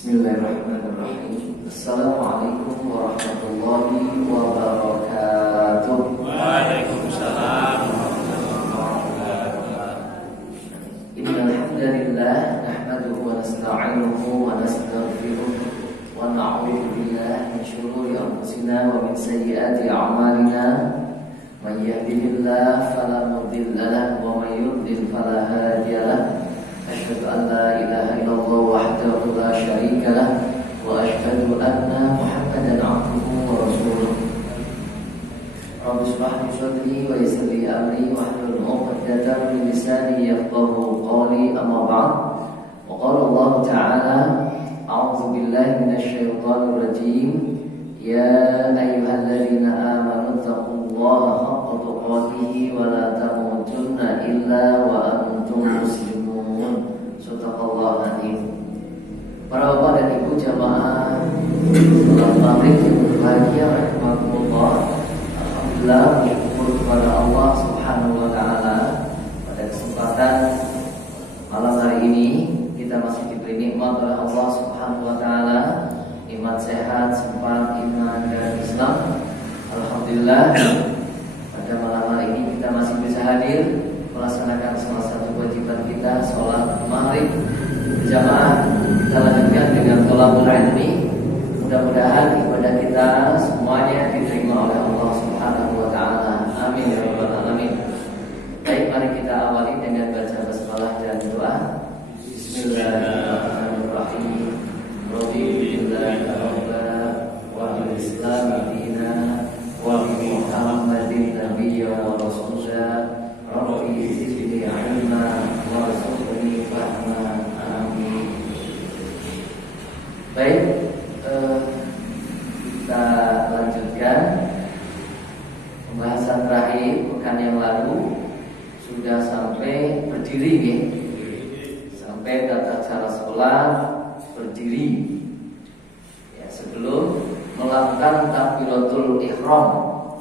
Bismillahirrahmanirrahim. Assalamualaikum warahmatullahi wabarakatuh. Waalaikumsalam warahmatullahi wabarakatuh. Innal hamdalillah nahmaduhu wa nasta'inuhu wa nastaghfiruh wa na'udzu billahi min shururi anfusina wa min sayyiati a'malina. Man yahdihillahu fala mudilla lahu wa man yudlil fala hadiya lahu. Asyhadu an la ilaha illallah wahdahu la syarika lah wa asyhadu anna Muhammadan abduhu wa rasuluh. Rabbi shrah li sadri wa yassir li amri wahlul 'uqdatam min lisani yafqahu qawli, amma ba'd. Wa qala Allah ta'ala, a'udzu billahi minasy syaithanir rajim. Ya ayyuhalladzina amanu taqullaha haqqa tuqatih wa la tamutunna illa wa antum muslimun. Sadaqallahu adzim. Para bapak dan ibu jamaah salat maghrib yang berbahagia rahimakumullah. Alhamdulillah, bersyukur kepada Allah Subhanahu wa taala pada kesempatan malam hari ini kita masih diberi nikmat oleh Allah Subhanahu wa taala, nikmat sehat, sempat, iman dan Islam. Alhamdulillah, pada malam hari ini kita masih bisa hadir melaksanakan salah satu kewajiban kita, sholat maghrib berjamaah. Kita lanjutkan dengan thalabul ilmi. Mudah-mudahan ibadah kita semuanya diterima oleh Allah Subhanahu wa taala. Amin ya rabbal alamin. Baik, mari kita awali dengan baca basmalah dan doa. Bismillahirrahmanirrahim. Rabbillahi rabba wa bil islami dina wa bi Muhammadin nabiyya wa rasulah. Rabbi zidni ilma warzuqni fahma. Amin. Baik, kita lanjutkan pembahasan terakhir pekan yang lalu. Sudah sampai berdiri nih, sampai tata cara sholat berdiri ya, sebelum melakukan takbiratul ihram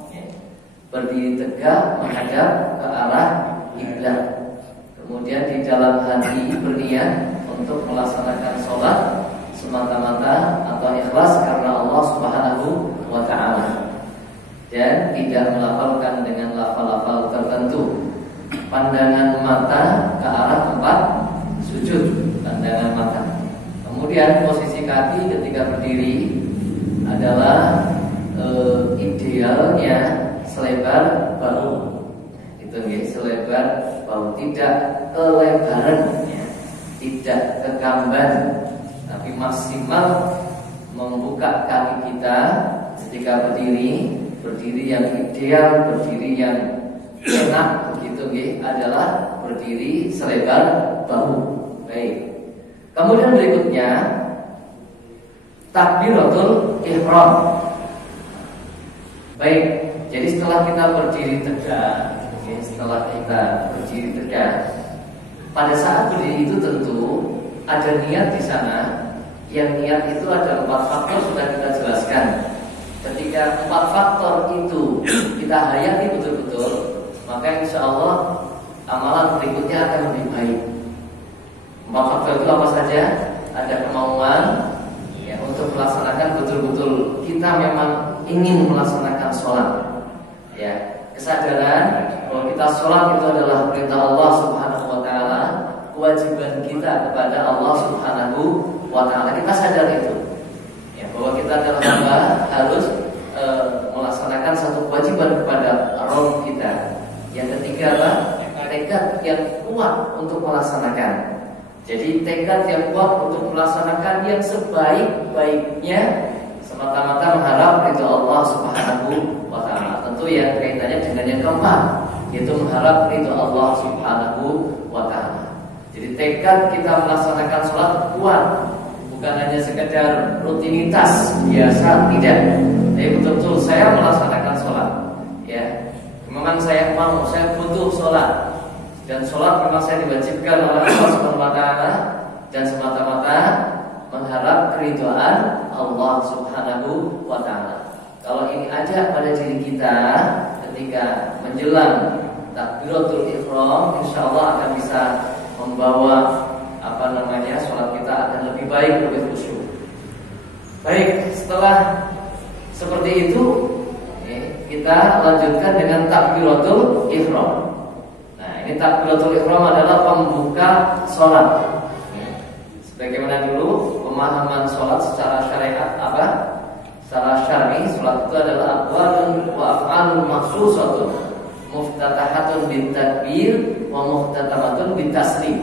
ya. Berdiri tegak menghadap ke arah kiblat. Kemudian di dalam hati berniat untuk melaksanakan sholat semata-mata atau ikhlas karena Allah Subhanahu wa ta'ala, dan tidak melafalkan dengan lafal-lafal tertentu. Pandangan mata ke arah tempat sujud, pandangan mata. Kemudian posisi kaki ketika berdiri adalah idealnya selebar bahu. Itu ya, selebar bahu, tidak kelebaran ya, tidak kekamban, tapi maksimal membuka kaki kita ketika berdiri. Berdiri yang ideal, berdiri yang enak begitu ya, adalah berdiri selebar bahu. Baik. Kemudian berikutnya takbiratul ihram. Baik. Jadi setelah kita berdiri tegak, pada saat berdiri itu tentu ada niat di sana. Yang niat itu ada 4 faktor, sudah kita jelaskan. Ketika 4 faktor itu kita hayati betul-betul, maka insya Allah amalan berikutnya akan lebih baik. 4 faktor itu apa saja? Ada kemauan ya, untuk melaksanakan betul-betul kita memang ingin melaksanakan sholat ya, kesadaran bahwa kita sholat itu adalah perintah Allah Subhanahu wa ta'ala, kewajiban kita kepada Allah Subhanahu wa ta'ala. Kita sadar itu ya, bahwa kita adalah hamba, harus melaksanakan satu kewajiban kepada Rabb kita. Yang ketiga apa? Tekad yang kuat untuk melaksanakan. Jadi tekad yang kuat untuk melaksanakan yang sebaik-baiknya, semata-mata mengharap ridha Allah Subhanahu wa ta'ala. Tentu yang kaitannya dengan yang keempat, yaitu mengharap ridha Allah Subhanahu wa ta'ala. Jadi tekad kita melaksanakan sholat kuat, bukan hanya sekedar rutinitas biasa, tidak. Tapi betul-betul saya melaksanakan sholat ya. Memang saya mau, saya butuh sholat, dan sholat memang saya diwajibkan oleh Allah Subhanahu wa ta'ala, dan semata-mata mengharap keridhaan Allah Subhanahu wa ta'ala. Kalau ini ada pada diri kita ketika menjelang takbiratul ihram, insyaallah akan bisa membawa sholat kita akan lebih baik, lebih khusyuk. Baik, setelah seperti itu kita lanjutkan dengan takbiratul ihram. Nah, ini takbiratul ihram adalah pembuka sholat. Sebagaimana dulu pemahaman sholat secara syariat apa? Secara syar'i, sholat itu adalah aqwalun wa af'alun makhsusatun, muftatahatun bin takbir wa muftatamatun bin taslim.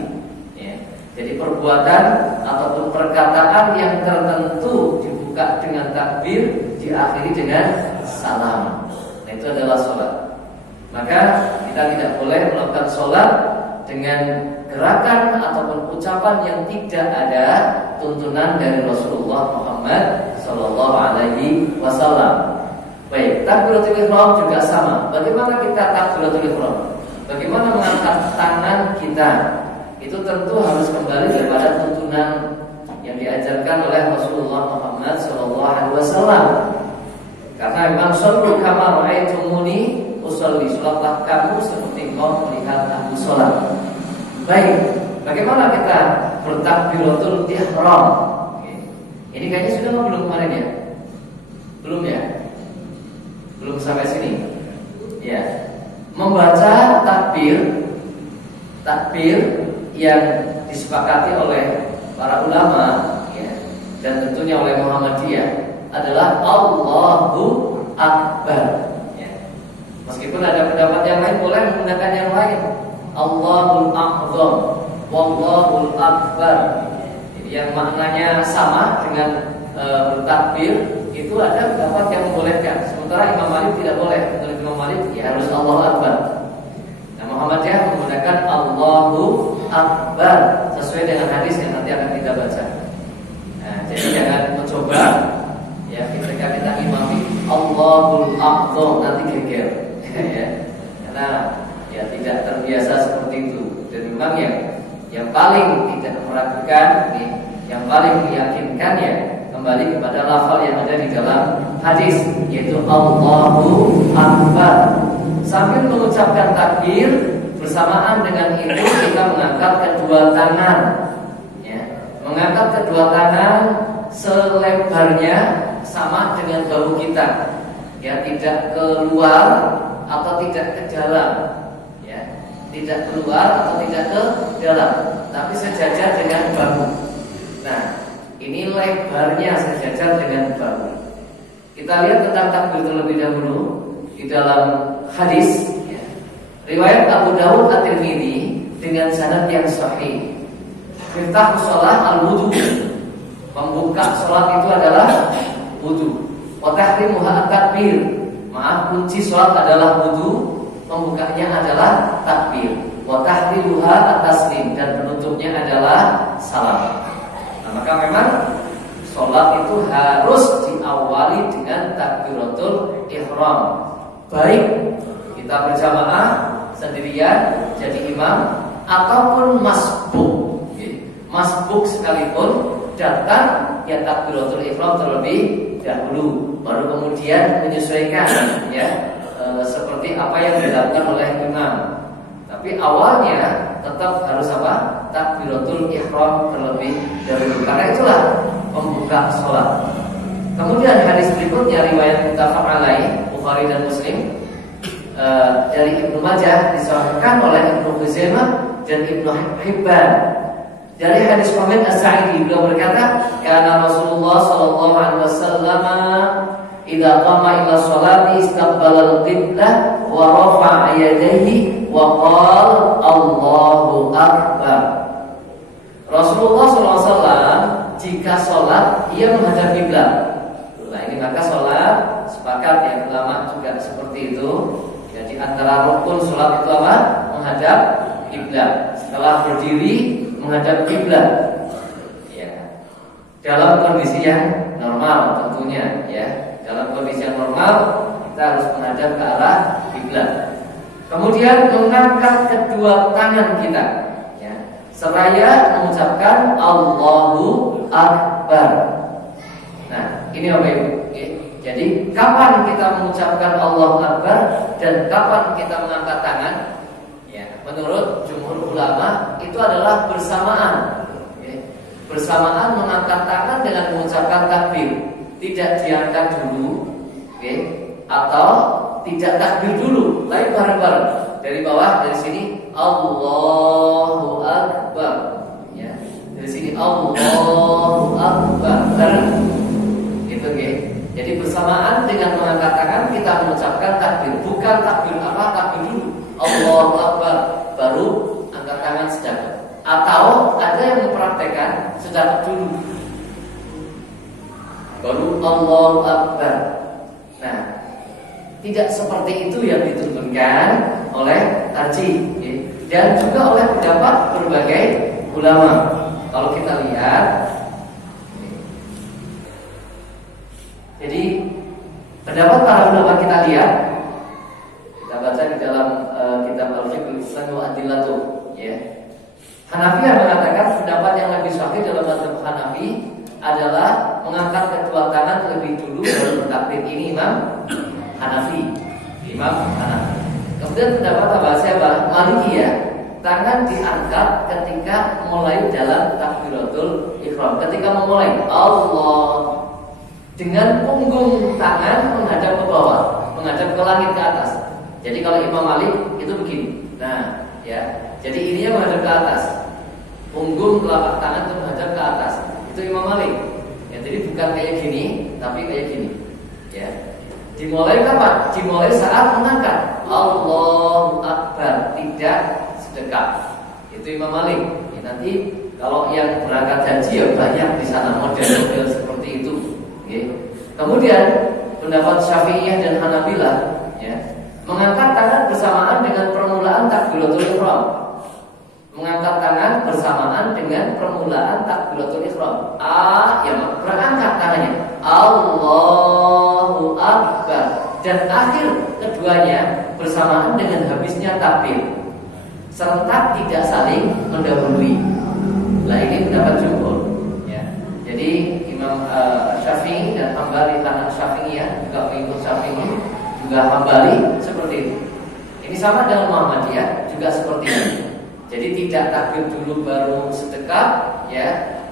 Jadi perbuatan ataupun perkataan yang tertentu dibuka dengan takbir, diakhiri dengan salam. Nah, itu adalah sholat. Maka kita tidak boleh melakukan sholat dengan gerakan ataupun ucapan yang tidak ada tuntunan dari Rasulullah Muhammad Sallallahu Alaihi Wasallam. Baik, takbiratul ihram juga sama. Bagaimana kita takbiratul ihram? Bagaimana mengangkat tangan kita? Itu tentu harus kembali kepada tuntunan yang diajarkan oleh Rasulullah Muhammad Sallallahu Alaihi Wasallam. Karena memang shollu kama ra'aitumuni usolli, sholatlah kamu seperti engkau melihat aku sholat. Baik, bagaimana kita bertakbiratul ihram? Ini kayaknya sudah belum kemarin ya? Belum ya? Belum sampai sini. Ya, membaca takbir yang disepakati oleh para ulama ya, dan tentunya oleh Muhammadiyah adalah Allahu Akbar ya. Meskipun ada pendapat yang lain boleh menggunakan yang lain, Allahul A'zam, Wallahul Akbar. Jadi yang maknanya sama dengan bertakbir, itu ada pendapat yang membolehkan. Sementara Imam Malik tidak boleh. Menurut Imam Malik ya harus Allahu Akbar. Nah, Muhammadiyah menggunakan Allahu Akbar sesuai dengan hadis yang nanti akan kita baca. Nah, jadi jangan mencoba ya ketika kita imami Allahul A'zam nanti geger ya. Karena ya tidak terbiasa seperti itu. Dan memang yang paling tidak meragukan yang paling meyakinkan ya kembali kepada lafal yang ada di dalam hadis, yaitu Allahu Akbar. Sambil mengucapkan takbir, bersamaan dengan itu kita mengangkat kedua tangan ya. Mengangkat kedua tangan selebarnya sama dengan bahu kita ya, tidak keluar atau tidak ke dalam ya, tidak keluar atau tidak ke dalam, tapi sejajar dengan bahu. Nah, ini lebarnya sejajar dengan bahu. Kita lihat tentang takbir terlebih dahulu di dalam hadis ya. Riwayat Abu Dawud At-Tirmidzi dengan sanad yang sahih. Miftah shalah al-wudu. Pembuka salat itu adalah wudu. Wa tahrimuha at-takbir. Maaf, kunci salat adalah wudu, pembukanya adalah takbir. Wa tahrimuha at-taslim, dan penutupnya adalah salam. Nah, maka memang salat itu harus diawali dengan takbiratul ihram. Baik kita berjamaah sendirian jadi imam ataupun masbuk. Masbuk sekalipun datang ya takbiratul ihram terlebih dahulu, baru kemudian menyesuaikan ya seperti apa yang dilakukan oleh imam. Tapi awalnya tetap harus apa? Takbiratul ihram terlebih dahulu. Karena itulah pembuka sholat. Kemudian hadis berikutnya riwayat muttafaq alaih Bukhari dan Muslim dari Ibnu Majah disahihkan oleh Ibnu Khuzaimah dan Ibnu Hibban. Dari hadis Humaid As-Sa'idi beliau berkata, "Kana Rasulullah sallallahu alaihi wasallam idza qama ila sholati istaqbala al-qiblah wa rafa'a yadayhi wa qala Allahu akbar." Rasulullah sallallahu alaihi wasallam jika sholat ia menghadap kiblat. Nah, ini maka sholat sepakat yang ulama juga seperti itu. Jadi antara rukun sholat itu apa? Menghadap kiblat. Setelah berdiri menghadap kiblat. Ya. Dalam kondisi yang normal tentunya ya. Dalam kondisi yang normal kita harus menghadap ke arah kiblat. Kemudian mengangkat kedua tangan kita ya. Seraya mengucapkan Allahu Akbar. Nah, ini apa Ibu? Jadi kapan kita mengucapkan Allahu Akbar dan kapan kita mengangkat tangan? Ya, menurut jumhur ulama itu adalah bersamaan. Ya, bersamaan mengangkat tangan dengan mengucapkan takbir, tidak diangkat dulu, atau tidak takbir dulu, lain bareng-bareng dari bawah, dari sini Allahu Akbar, ya, dari sini Allahu Akbar, bareng, gitu, Jadi bersamaan dengan mengangkat tangan kita mengucapkan takbir, bukan takbir takbir dulu, Allahu Akbar, baru angkat tangan sejagat. Atau ada yang mempraktekkan sejagat dulu, baru Allahu Akbar. Nah, tidak seperti itu yang dituntunkan oleh tarjih, dan juga oleh pendapat berbagai ulama. Kalau kita lihat, jadi pendapat para ulama kita lihat, kita baca di dalam kitab Al-Fiqhul Islam wa Adillatuh, Hanafi mengatakan pendapat yang lebih sahih dalam mazhab Hanafi adalah mengangkat kedua tangan lebih dulu baru bertakbir. Ini Imam Hanafi. Kemudian pendapat siapa? Malikiyah, tangan diangkat ketika mulai dalam takbiratul ihram. Ketika memulai Allah, dengan punggung tangan menghadap ke bawah, menghadap ke langit, ke atas. Jadi kalau Imam Malik itu begini. Nah, jadi ininya menghadap ke atas, punggung telapak tangan itu menghadap ke atas. Itu Imam Malik. Jadi bukan kayak gini, tapi kayak gini. Dimulai kapan? Dimulai saat mengangkat Allahu Akbar, tidak sedekat. Itu Imam Malik. Nanti kalau yang berangkat haji banyak di sana model-model seperti itu. Kemudian pendapat Syafi'iyah dan Hanabilah, mengangkat tangan bersamaan dengan permulaan takbiratul ihram. Mengangkat tangan bersamaan dengan permulaan takbiratul ihram. Berangkat tangannya Allahu Akbar, dan akhir keduanya bersamaan dengan habisnya takbir, serentak, tidak saling mendahului. Ini pendapat jumhur. Jadi Imam Syafi'i dan Hambali, tangan Syafi'iyah juga mengikut Syafi'i, juga Hambali seperti itu. Ini sama dengan Muhammadiyah juga seperti ini. Jadi tidak takbir dulu baru sedekap,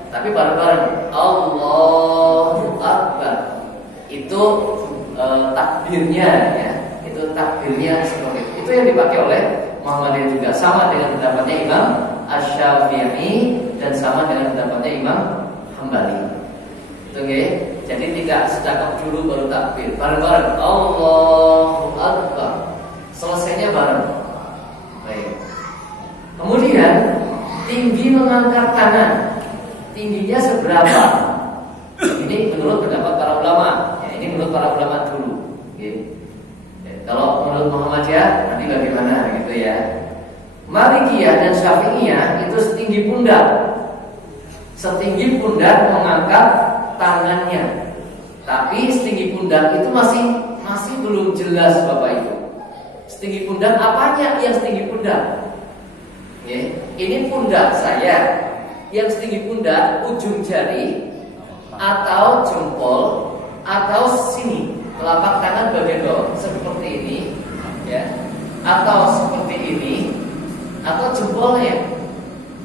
tapi bareng-bareng Allahu Akbar. Itu takbirnya, itu takbirnya seperti itu. Itu yang dipakai oleh Muhammadiyah juga, sama dengan pendapatnya Imam Asy-Syafi'i dan sama dengan pendapatnya Imam Hambali. Itu jadi tidak sedekap dulu baru takbir, bareng-bareng Allahu Akbar. Selesainya bareng. Baik. Kemudian tinggi mengangkat tangan, tingginya seberapa? Ini menurut pendapat para ulama. Ini menurut para ulama dulu. Kalau menurut Muhammadiyah nanti bagaimana gitu ya. Malikiyah dan Syafi'iyah itu setinggi pundak. Setinggi pundak mengangkat tangannya. Tapi setinggi pundak itu masih belum jelas Bapak Ibu. Setinggi pundak apanya yang setinggi pundak? Ini pundak saya. Yang setinggi pundak ujung jari atau jempol atau sini telapak tangan bagian bawah seperti ini, atau seperti ini, atau jempolnya.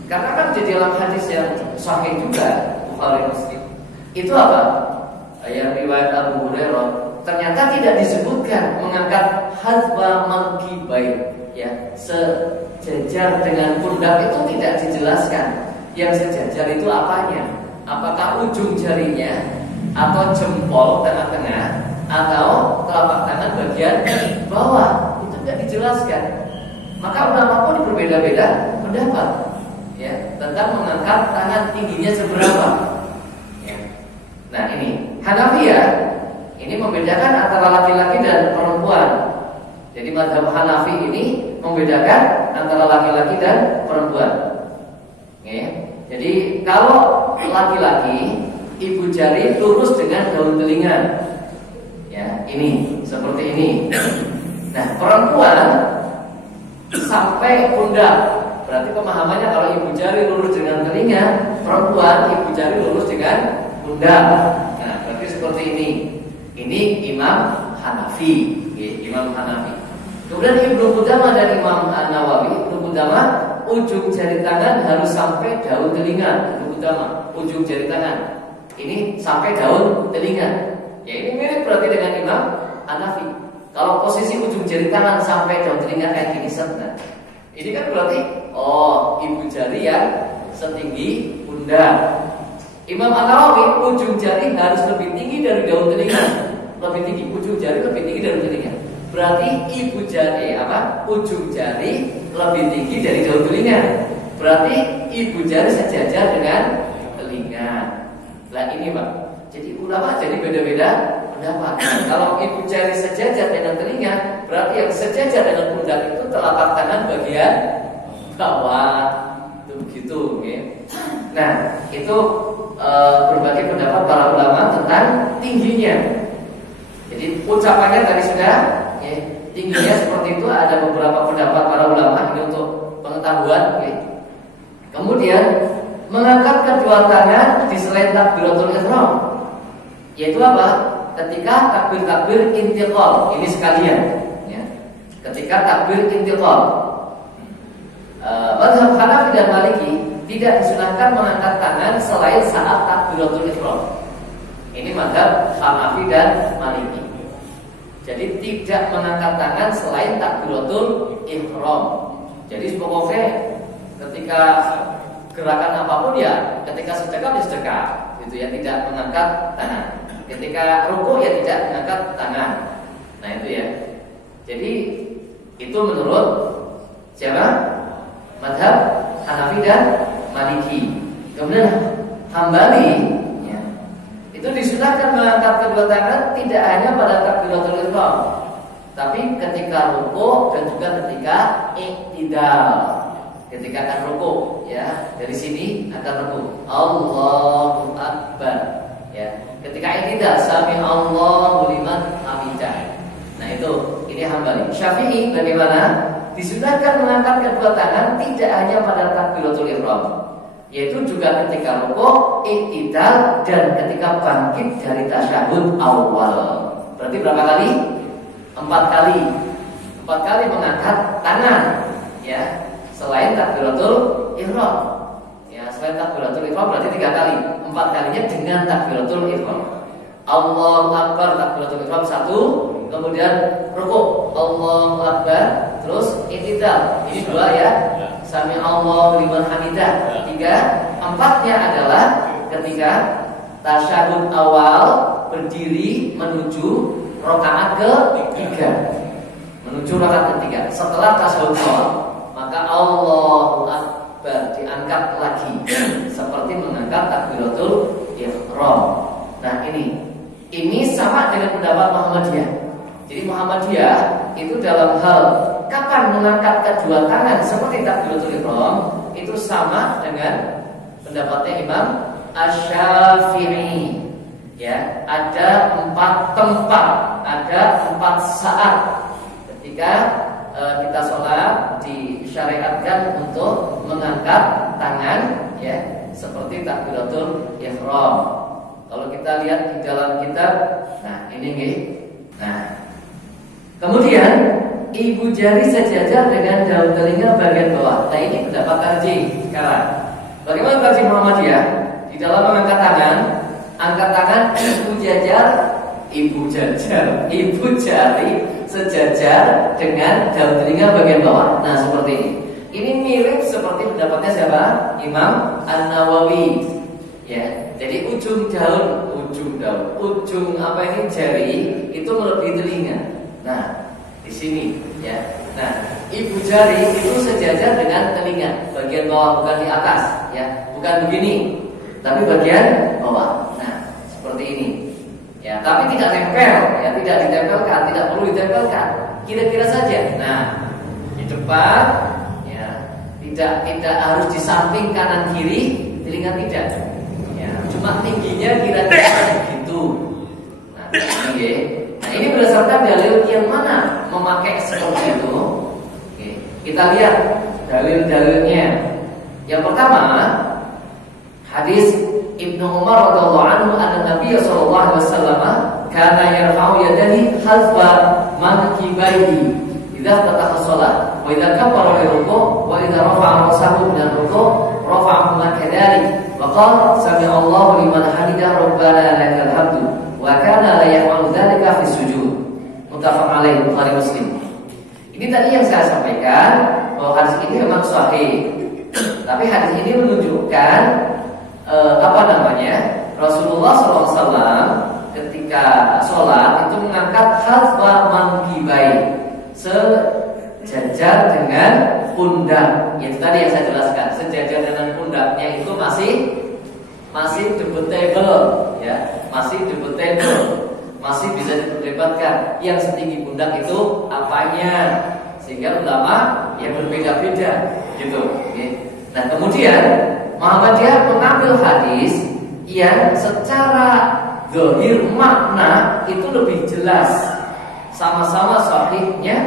Karena kan di dalam hadis yang sahih juga Bukhari Muslim itu apa? Yang riwayat Abu Hurairah ternyata tidak disebutkan mengangkat hadba mankibain, sejajar dengan pundak itu tidak dijelaskan. Yang sejajar itu apanya? Apakah ujung jarinya atau jempol tengah-tengah atau telapak tangan bagian bawah? Itu tidak dijelaskan. Maka ulama pun berbeda-beda pendapat tentang mengangkat tangan tingginya seberapa. Nah ini Hanafiyah ini membedakan antara laki-laki dan perempuan. Jadi mazhab Hanafi ini membedakan antara laki-laki dan perempuan. Jadi kalau laki-laki ibu jari lurus dengan daun telinga, ini seperti ini. Nah perempuan sampai pundak. Berarti pemahamannya kalau ibu jari lurus dengan telinga, perempuan ibu jari lurus dengan pundak. Nah berarti seperti ini. Ini Imam Hanafi, Imam Hanafi. Kemudian Ibnu Qudamah dan Imam An-Nawawi, Ibnu Qudamah ujung jari tangan harus sampai daun telinga. Itu utama, ujung jari tangan ini sampai daun telinga. Ya ini mirip berarti dengan Imam Hanafi. Kalau posisi ujung jari tangan sampai daun telinga kayak gini nah, ini kan berarti ibu jari yang setinggi pundak. Imam An-Nawawi ujung jari harus lebih tinggi dari daun telinga. Lebih tinggi, ujung jari lebih tinggi dari telinga. Berarti ibu jari ujung jari lebih tinggi dari daun telinga. Berarti ibu jari sejajar dengan telinga. Lah ini Pak. Jadi ulama jadi beda-beda pendapat. Kalau ibu jari sejajar dengan telinga, berarti yang sejajar dengan pundak itu telapak tangan bagian bawah. Itu begitu, okay? Nah, itu berbagai pendapat para ulama tentang tingginya. Jadi ucapannya tadi sudah, ya, tingginya seperti itu. Ada beberapa pendapat para ulama ini untuk pengetahuan. Okay? Kemudian mengangkat kedua tangan di selain takbiratul ihram, yaitu apa? Ketika takbir intiqal, ini sekalian. Ya. Ketika takbir intiqal, mazhab Hanafi dan Maliki tidak disunahkan mengangkat tangan selain saat takbiratul ihram. Ini mazhab Hanafi dan Maliki. Jadi tidak mengangkat tangan selain takbiratul ihram. Jadi pokoknya ketika gerakan apapun ya, ketika sedekah ya sedekah, gitu ya, tidak mengangkat tangan. Ketika rukuk ya tidak mengangkat tangan. Nah itu ya. Jadi itu menurut siapa? Mazhab Hanafi dan Maliki. Kemudian Hambali, ya, itu disunahkan mengangkat kedua tangan tidak hanya pada takbiratul ihram, tapi ketika rukuk dan juga ketika i'tidal. Ketika akan rukuk, ya, dari sini akan rukuk, Allahu Akbar, ya. Ketika i'tidal, sami Allahu liman hamidah. Nah itu, ini Hambali. Syafi'i bagaimana? Disunahkan mengangkat kedua tangan tidak hanya pada takbiratul ihram, yaitu juga ketika rukuk, i'tidal, dan ketika bangkit dari tasyahud awal. Berarti berapa kali? 4 kali. 4 kali mengangkat tangan, ya. Selain takbiratul ihram, ya, selain takbiratul ihram berarti 3 kali. 4 kalinya dengan takbiratul ihram. Allahu Akbar takbiratul ihram 1, kemudian rukuk Allahu Akbar, terus i'tidal. Ini 2 ya. Sami Allahu liman hamidah 3. 4-nya adalah ketika tasyahud awal berdiri menuju rakaat ke-3. Menuju rakaat ke-3. Setelah tasyahud awal, maka Allahu Akbar diangkat lagi seperti mengangkat takbiratul ihram. Nah ini sama dengan pendapat Muhammadiyah. Jadi Muhammadiyah itu dalam hal kapan mengangkat kedua tangan seperti takbiratul ihram itu sama dengan pendapatnya Imam Asy-Syafi'i. Ya, ada 4 tempat, ada 4 saat ketika kita sholat disyariatkan untuk mengangkat tangan, ya, seperti takbiratul ihram. Kalau kita lihat di dalam kitab, nah ini nih. Nah, kemudian ibu jari sejajar dengan daun telinga bagian bawah. Nah ini pendapat tarjih sekarang. Bagaimana tarjih Muhammadiyah? Di dalam mengangkat tangan, angkat tangan ibu jari sejajar dengan daun telinga bagian bawah. Nah seperti ini. Ini mirip seperti pendapatnya siapa? Imam An-Nawawi. Ya, jadi ujung apa ini jari itu melebihi telinga. Nah di sini, ya. Nah ibu jari itu sejajar dengan telinga bagian bawah, bukan di atas, ya, bukan begini, tapi bagian bawah. Nah seperti ini. Ya, tapi tidak nempel, ya, tidak ditempelkan, tidak perlu ditempelkan. Kira-kira saja. Nah, di depan, ya, tidak harus di samping kanan kiri, telinga tidak. Ya, cuma tingginya kira-kira begitu. Nah, ini, nah, ini berdasarkan dalil yang mana memakai seperti itu. Oke, kita lihat dalil-dalilnya. Yang pertama, hadis Ibnu Umar radhiyallahu anhu anna Nabi sallallahu alaihi wasallam kana yarfa'u yadayhi khalfa mankibaihi idza fataha shalah. wa idza kabbara fi ruku' wa idza rafa'a ra'sahu min ruku' rafa'ahu kadzalik wa qala sami'a Allahu liman hamidah rabbana lakal hamdu wa kana la ya'malu dzalika fi sujud. Muttafaq alaih Bukhari Muslim. Ini tadi yang saya sampaikan bahwa hadis ini memang sahih. Tapi hadis ini menunjukkan Rasulullah SAW ketika sholat itu mengangkat hadwa mangkibai, sejajar dengan pundak. Itu tadi yang saya jelaskan, sejajar dengan pundaknya itu masih debatable, ya, masih debatable, masih bisa diperdebatkan. Yang setinggi pundak itu apanya? Sehingga ulama yang berbeda-beda, gitu. Nah, kemudian Muhammadiyah mengambil hadis yang secara zahir makna itu lebih jelas, sama-sama sahihnya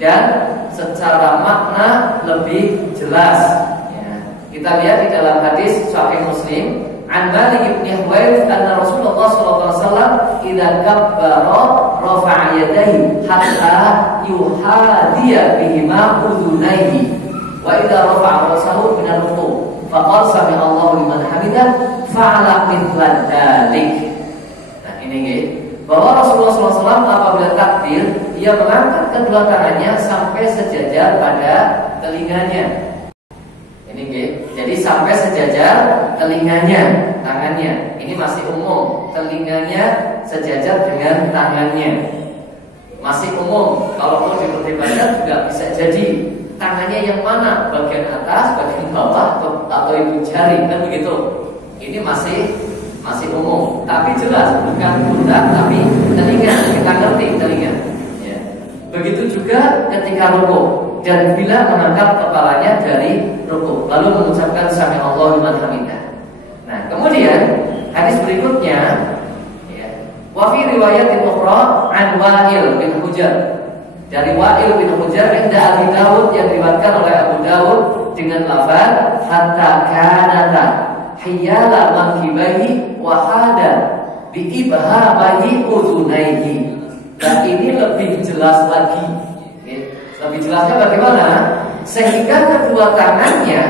dan secara makna lebih jelas. Ya. Kita lihat di dalam hadis Sahih Muslim, an Malik bin Huwairits anna Rasulullah sallallahu alaihi wasallam idza kabbara rafa'a yadayhi hatta yuhadiya bihima udhunayhi wa idza rafa'a ra'sahu min ar-ruku' faqala sami Allahu liman hamidah fa'ala mithla dzalik. Nah, ini nggih, bahwa Rasulullah SAW apabila takbir, dia mengangkat kedua tangannya sampai sejajar pada telinganya. Ini nggih, jadi sampai sejajar telinganya, tangannya. Ini masih umum, telinganya sejajar dengan tangannya. Masih umum. Kalau mau diperdebatkan juga bisa jadi tangannya yang mana, bagian atas, bagian bawah, atau ibu jari, kan begitu. Ini masih umum, tapi jelas bukan pundak tapi telinga. Kita ngerti telinga. Ya. Begitu juga ketika rukuk dan bila mengangkat kepalanya dari rukuk, lalu mengucapkan sami Allahu liman hamidah. Nah, kemudian hadis berikutnya, ya, wa fi riwayatin ukhra an Wa'il bin Hujr. Dari Wa'il bin Hujr inda Abi Dawud, yang diriwayatkan oleh Abu Dawud dengan lafaz hatta kanata hiyala mankibahi wa hada bi ibhamahi udhunaihi. Dan ini lebih jelas lagi. Lebih jelasnya bagaimana? Sehingga kedua tangannya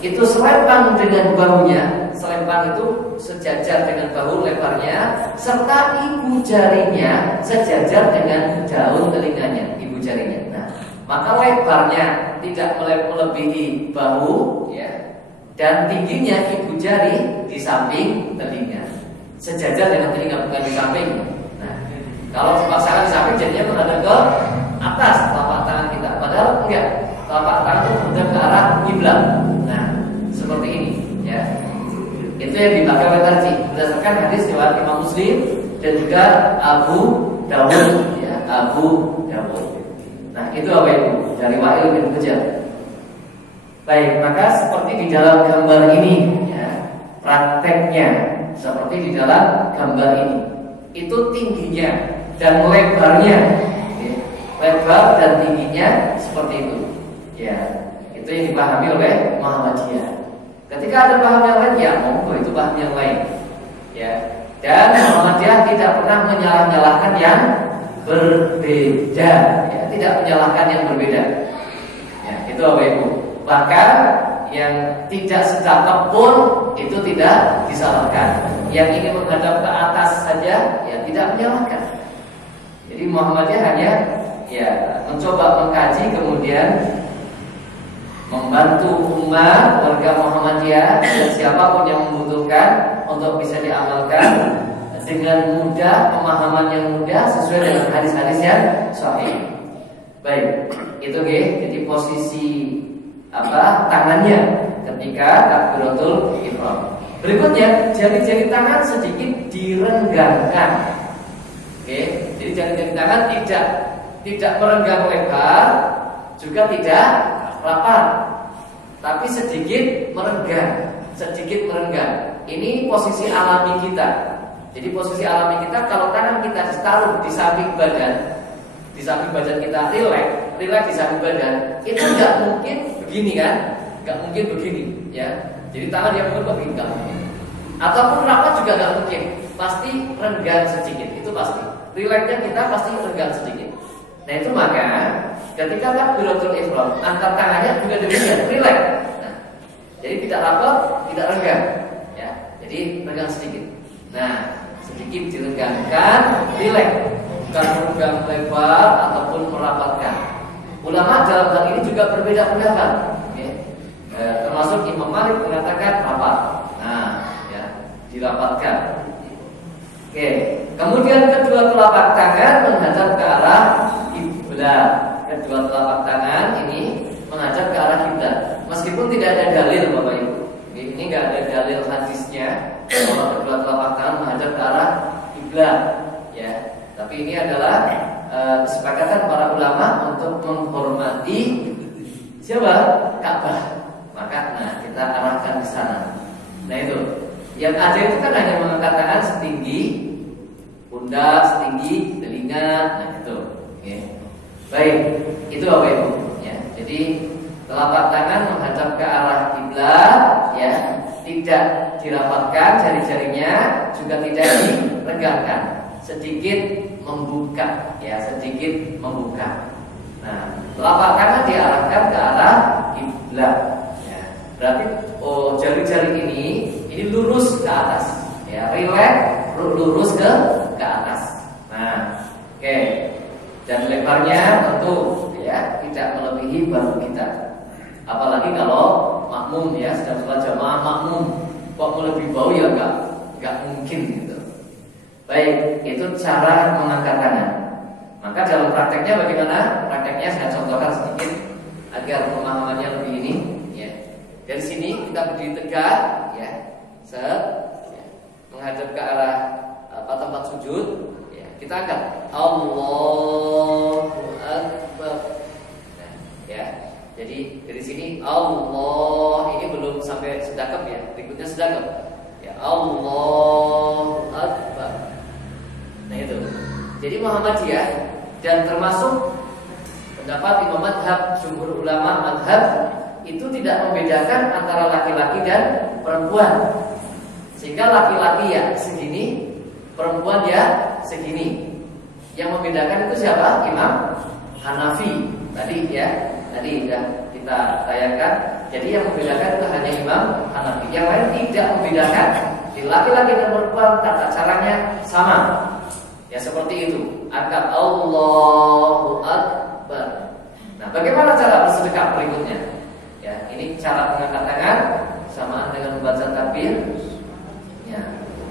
itu selempang dengan bahunya. Selempang itu sejajar dengan bahu lebarnya, serta ibu jarinya sejajar dengan daun telinganya, ibu jarinya. Nah, maka lebarnya tidak melebihi bahu, ya, dan tingginya ibu jari di samping telinga, sejajar dengan telinga, bukan di samping. Nah, kalau dipaksakan di samping jadinya menghadap ke atas telapak tangan kita, padahal enggak, telapak tangan itu menghadap ke arah kiblat. Nah, seperti ini, ya. Itu yang dipakai oleh tarjih berdasarkan hadis riwayat Imam Muslim dan juga Abu Dawud, ya, Abu Dawud. Nah, itu apa itu? Dari Wa'il bin Hujr. Baik, maka seperti di dalam gambar ini, ya, prakteknya seperti di dalam gambar ini. Itu tingginya dan lebarnya, ya, lebar dan tingginya seperti itu. Ya, itu yang dipahami oleh Muhammadiyah. Ketika ada paham yang lain, ya monggo, itu paham yang lain, ya. Dan Muhammadiyah tidak pernah menyalah-nyalahkan yang berbeda, ya, tidak menyalahkan yang berbeda. Ya, itu apa itu? Bahkan yang tidak secakap pun itu tidak disalahkan. Yang ingin menghadap ke atas saja, ya tidak menyalahkan. Jadi Muhammadiyah hanya, ya, mencoba mengkaji, kemudian membantu umat warga Muhammadiyah dan siapapun yang membutuhkan untuk bisa diamalkan dengan mudah, pemahaman yang mudah sesuai dengan hadis-hadis yang sahih. Baik, itu jadi posisi tangannya ketika takbiratul ihram. Berikutnya, jari-jari tangan sedikit direnggangkan. Jadi jari-jari tangan tidak merenggang lebar, juga tidak rapat, tapi sedikit merenggang, Ini posisi alami kita. Jadi posisi alami kita, kalau tangan kita ditaruh di samping badan kita rileks di samping badan, itu nggak mungkin begini kan? Nggak mungkin begini, ya. Jadi tangan yang begini nggak mungkin. Ataupun rapat juga nggak mungkin. Pasti renggang sedikit, itu pasti. Rileksnya kita pasti renggang sedikit. Nah, itu maka ketika takbiratul ihram, angkat tangannya juga demikian, rileks. Nah, jadi tidak rapat, tidak renggang, ya. Jadi renggang sedikit. Nah, sedikit direnggangkan, rileks, bukan renggang lebar ataupun merapatkan. Ulama dalam hal ini juga berbeda pendapat, ya. Termasuk Imam Malik mengatakan rapat, nah, ya, dirapatkan. Oke, kemudian kedua telapak tangan menghadap ke arah kiblat. Kedua telapak tangan ini menghadap ke arah kiblat. Meskipun tidak ada dalil, Bapak Ibu. Ini nggak ada dalil hadisnya bahwa kedua telapak tangan menghadap ke arah kiblat, ya. Tapi ini adalah kesepakatan para ulama untuk menghormati siapa? Ka'bah. Maka, nah, kita arahkan ke sana. Nah itu. Yang ada itu kan hanya mengangkat tangan setinggi pundak, setinggi telinga, nah itu. Oke. Baik, itu Bapak Ibu. Ya, jadi telapak tangan menghadap ke arah kiblat, ya, tidak dirapatkan jari-jarinya, juga tidak diregangkan, sedikit membuka, ya, sedikit membuka. Nah, telapak tangan diarahkan ke arah kiblat. Ya, berarti jari-jari ini lurus ke atas, ya, rileks, lurus ke atas. Nah, oke. Dan lebarnya tentu, ya, tidak melebihi bahu kita. Apalagi kalau makmum, ya, sedang sholat jamaah makmum, kok melebihi bahu, ya enggak mungkin gitu. Baik, itu cara mengangkat tangan. Maka dalam prakteknya bagaimana? Prakteknya saya contohkan sedikit agar pemahamannya lebih ini, ya. Dari sini kita berdiri tegak, ya. Set, ya, menghadap ke arah tempat sujud, ya, kita angkat Allahu Akbar. Nah, ya, jadi dari sini Allah ini belum sampai sedekap, ya, berikutnya sedekap, ya, Allahu Akbar. Nah itu. Jadi Muhammadiyah dan termasuk pendapat Imam Madhab, jumhur ulama madhab itu tidak membedakan antara laki-laki dan perempuan. Sehingga laki-laki ya segini, perempuan ya segini. Yang membedakan itu siapa? Imam Hanafi. Tadi, ya, tadi sudah kita tayangkan. Jadi yang membedakan itu hanya Imam Hanafi. Yang lain tidak membedakan. Di laki-laki dan perempuan tata caranya sama. Ya, seperti itu. Angkat Allahu Akbar. Nah, bagaimana cara bersedekah berikutnya? Ya, ini cara mengangkat tangan samaan dengan membaca takbir. Ya,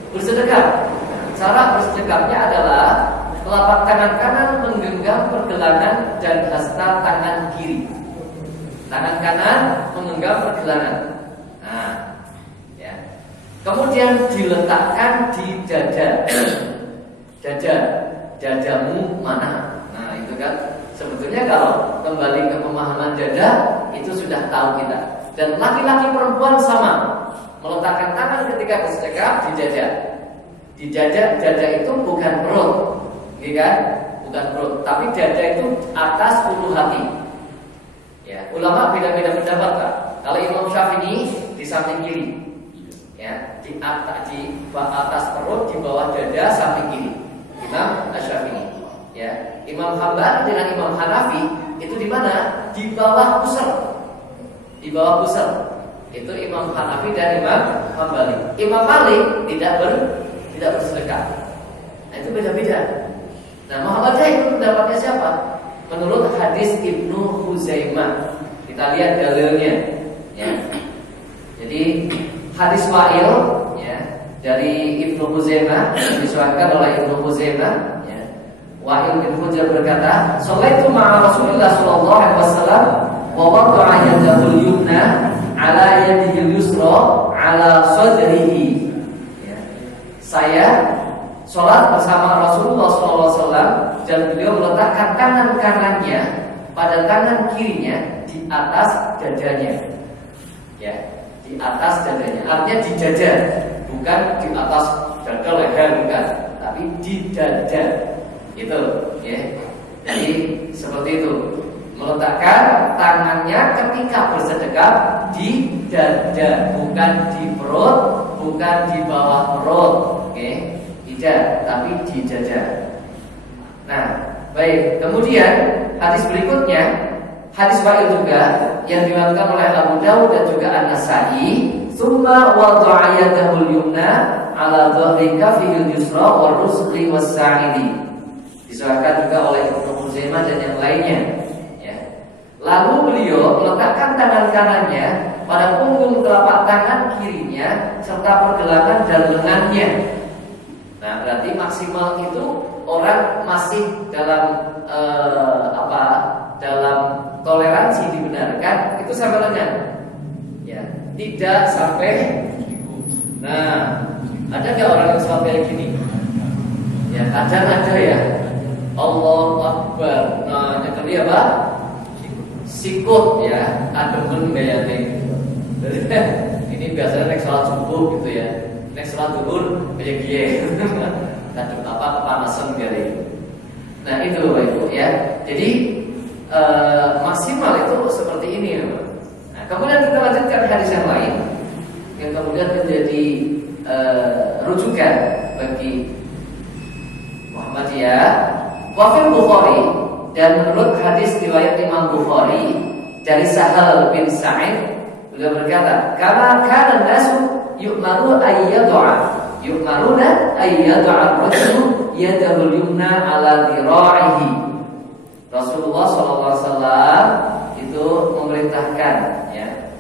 bersedekah. Cara bersedekahnya adalah telapak tangan kanan menggenggam pergelangan dan hasta tangan kiri. Tangan kanan menggenggam pergelangan. Nah, ya. Kemudian diletakkan di dada. Dadamu mana? Nah, itu kan sebetulnya kalau kembali ke pemahaman dada itu sudah tahu kita. Dan laki-laki perempuan sama. Meletakkan tangan ketika bersedekah di dada. Di dada itu bukan perut, gitu kan? Bukan perut, tapi dada itu atas ulu hati. Ya, ulama beda-beda pendapat, Pak. Kalau Imam Syafi'i di samping kiri, ya, di atas perut, di bawah dada samping kiri. Imam Syafi'i, ya. Imam Hambali dengan Imam Hanafi itu di mana? Di bawah pusar. Di bawah pusar. Itu Imam Hanafi dan Imam Hambali. Imam Malik tidak bersedekah. Nah, itu beda-beda. Nah, Muhammadiyah itu pendapatnya siapa? Menurut hadis Ibnu Huzaimah. Kita lihat dalilnya, ya. Jadi hadis Wa'il, ya, dari Ibnu Huzaimah disahihkan oleh Ibnu Huzaimah, ya. Wa'il bin Hujr berkata, "Shallaitu ma'a Rasulillah sallallahu alaihi wasallam wa wada'a yadahu al-yumna 'ala yadihi al-yusra 'ala sadrihi." Ya. Saya sholat bersama Rasulullah SAW dan beliau meletakkan tangan kanannya pada tangan kirinya di atas dadanya, ya, di atas dadanya. Artinya di dada, bukan di atas dada leher, bukan, tapi di dada, itu, ya. Jadi seperti itu, meletakkan tangannya ketika bersedekah di dada, bukan di perut, bukan di bawah perut, oke. Tidak, tapi di dada. Nah, baik. Kemudian hadis berikutnya, hadis Wa'il juga yang diriwayatkan oleh Abu Dawud dan juga An-Nasa'i, "Tsumma wada'a yadahu al-yumna 'ala dhahri kaffihil yusra wa rusli was-sa'idi." Disahkan juga oleh Ibnu Khuzaimah dan yang lainnya. Ya. Lalu beliau meletakkan tangan kanannya pada punggung telapak tangan kirinya serta pergelangan dan lengannya. Nah, berarti maksimal itu orang masih dalam dalam toleransi dibenarkan itu sampai lengan. Ya, tidak sampai. Nah, ada nggak orang yang sampai gini? Ya, kadang ada ya. Allahu Akbar. Nah, yang kedua apa? Sikut ya, ademen gayane. Ini biasanya nek salat subuh gitu ya. Nek salat zuhur piye-piye. Kadang kepanasan kali. Nah, itu Bapak Ibu ya. Jadi maksimal itu seperti ini ya, Pak. Nah, kemudian kita lanjutkan hadis yang lain yang kemudian menjadi rujukan bagi Muhammadiyah. Wafil Bukhari, dan menurut hadis riwayat Imam Bukhari dari Sahal bin Sa'id, beliau berkata, "Kama kana nasu yu'maruna ayyad'a ar-rajulu yadahu al-yumna 'ala dhira'ihi." Rasulullah SAW itu memerintahkan ya,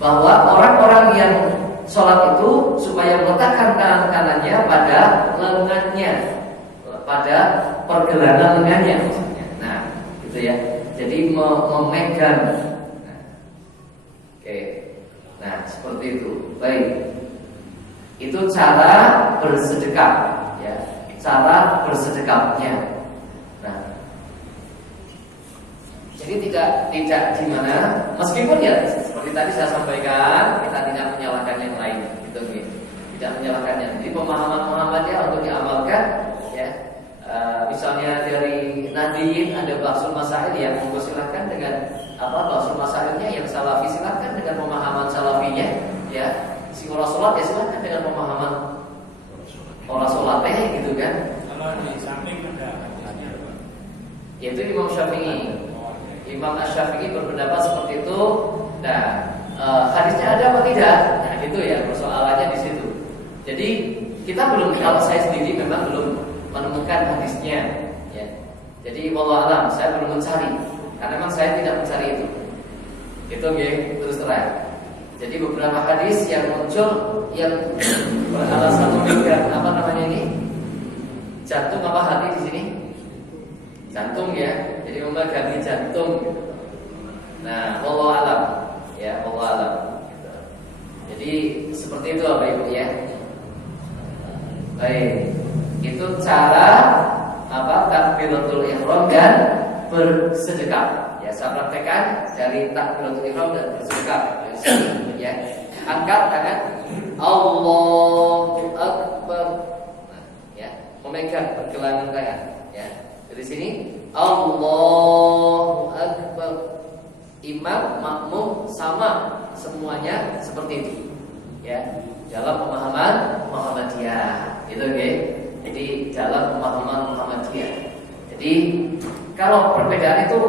bahwa orang-orang yang sholat itu supaya meletakkan tangan kanannya pada lengannya, pada pergelangan lengannya maksudnya. Nah, gitu ya. Jadi memegang. Nah, oke. Nah, seperti itu. Baik. Itu cara bersedekah, ya. Cara bersedekahnya. Nah, jadi tidak di mana, meskipun ya seperti tadi saya sampaikan, kita tidak menyalahkan yang lain, gitu. Tidak menyalahkannya. Jadi pemahaman Muhammadiyah untuk diamalkan, ya. Misalnya dari Nadiyin ada Bahsul Masail, ya monggo silahkan dengan Bahsul Masailnya, yang Salafi silahkan dengan pemahaman Salafinya, ya. Si orang sholat ya silahkan dengan pemahaman orang sholatnya, gitu kan. Kalau di samping ada yaitu Imam Syafi'i. Imam Asy-Syafi'i berpendapat seperti itu. Nah, hadisnya ada apa tidak? Nah, itu ya persoalannya di situ. Jadi kita belum, kalau saya sendiri memang belum menemukan hadisnya, ya. Jadi wallahu alam, saya belum mencari, karena memang saya tidak mencari itu. Itu terus terang. Jadi beberapa hadis yang muncul yang beralasan memegang jantung apa hati di sini? Jantung ya. Jadi memegangi jantung. Nah, wallahu alam, ya wallahu alam. Jadi seperti itu Bapak Ibu ya. Baik. Itu cara takbiratul ihram dan bersedekah. Ya, saya praktekkan dari takbiratul ihram dan bersedekah. Ya, angkat tangan, Allahu Akbar. Nah, ya, memegang pergelangan tangan. Ya, dari sini Allahu Akbar. Imam, makmum sama, semuanya seperti itu. Ya, dalam pemahaman Muhammadiyah. Itu Jadi dalam pemahaman Muhammadiyah. Jadi kalau perbedaan itu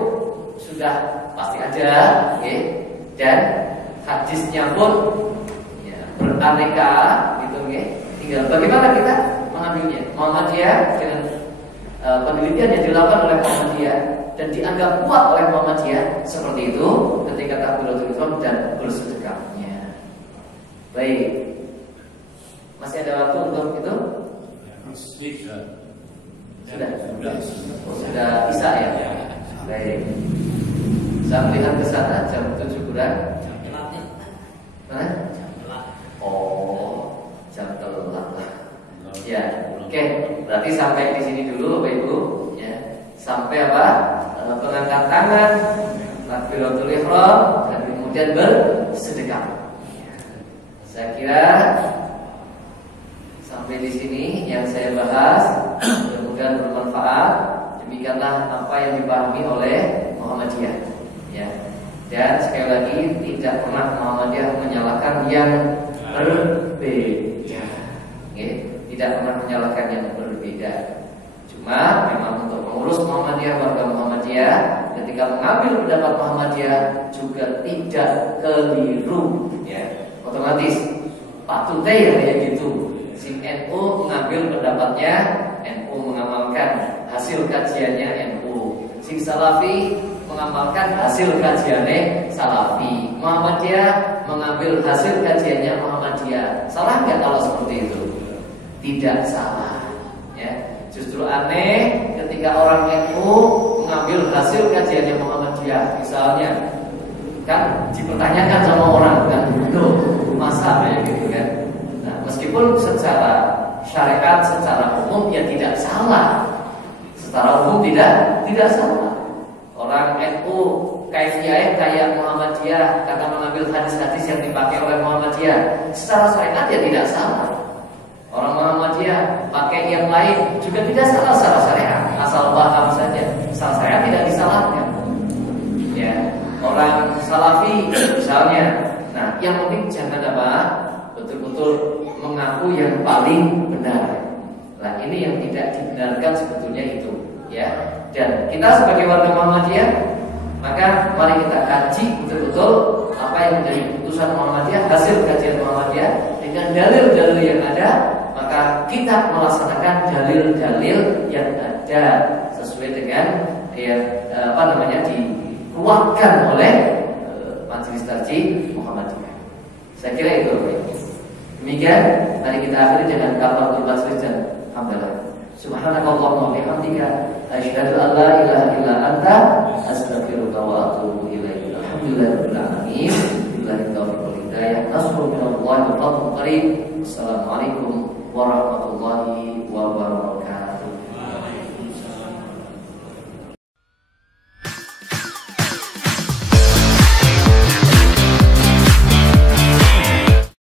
sudah pasti ada, dan hadisnya pun ya, beraneka, gitu, tinggal bagaimana kita mengambilnya. Muhammadiyah dengan penelitian yang dilakukan oleh Muhammadiyah dan dianggap kuat oleh Muhammadiyah seperti itu ketika takbiratul ihram dan bersedekahnya. Baik, masih ada waktu untuk itu? Sudah bisa ya. Baik. Saya melihat ke sana jam 7 kurang. Oh, jam telat lah. Ya, oke. Berarti sampai di sini dulu, Bapak Ibu. Ya, sampai pengangkat tangan, takbiratul ihram, dan kemudian bersedekah. Saya kira sampai di sini yang saya bahas, mudah-mudahan bermanfaat. Demikianlah apa yang dipahami oleh Muhammadiyah, ya. Dan sekali lagi tidak pernah Muhammadiyah menyalahkan yang berbeda, tidak pernah menyalahkan yang berbeda. Cuma memang untuk pengurus Muhammadiyah, warga Muhammadiyah Muhammadiyah, ketika mengambil pendapat Muhammadiyah juga tidak keliru, ya. Otomatis patutnya ya kayak gitu. Si NU mengambil pendapatnya, NU mengamalkan hasil kajiannya NU. Si Salafi mengamalkan hasil kajiannya Salafi. Muhammadiyah mengambil hasil kajiannya Muhammadiyah. Salah nggak kalau seperti itu? Tidak salah, ya. Justru aneh ketika orang NU mengambil hasil kajiannya Muhammadiyah, misalnya, kan dipertanyakan sama orang kan, loh masa kayak gitu kan. Nah, meskipun secara syariat, secara umum ya tidak salah, secara umum tidak salah. Orang NU kaifiyah kayak Muhammadiyah karena mengambil hadis-hadis yang dipakai oleh Muhammadiyah, secara syariat ya tidak salah. Orang Muhammadiyah pakai yang lain juga tidak salah secara syariat, asal paham saja. Secara syariat tidak disalahkan. Ya, orang Salafi misalnya. Nah, yang penting jangan apa? Betul-betul mengaku yang paling benar. Nah, ini yang tidak dibenarkan sebetulnya itu, ya. Dan kita sebagai warga Muhammadiyah, maka mari kita kaji betul-betul apa yang menjadi keputusan Muhammadiyah, hasil kajian Muhammadiyah dengan dalil-dalil yang ada. Maka kita melaksanakan dalil-dalil yang ada sesuai dengan dikuatkan oleh Majelis Tarjih Muhammadiyah. Saya kira itu. Demikian, mari kita akhiri dengan kafaratul majlis dan hamdalah. Subhanakallahumma wa bihamdika asyhadu an la ilaha illa anta astaghfiruka wa atubu ilaik. Alhamdulillahirabbil alamin. Billahi taufiq wal hidayah. Nasrun minallahi wa fadlun qarib. Assalamualaikum warahmatullahi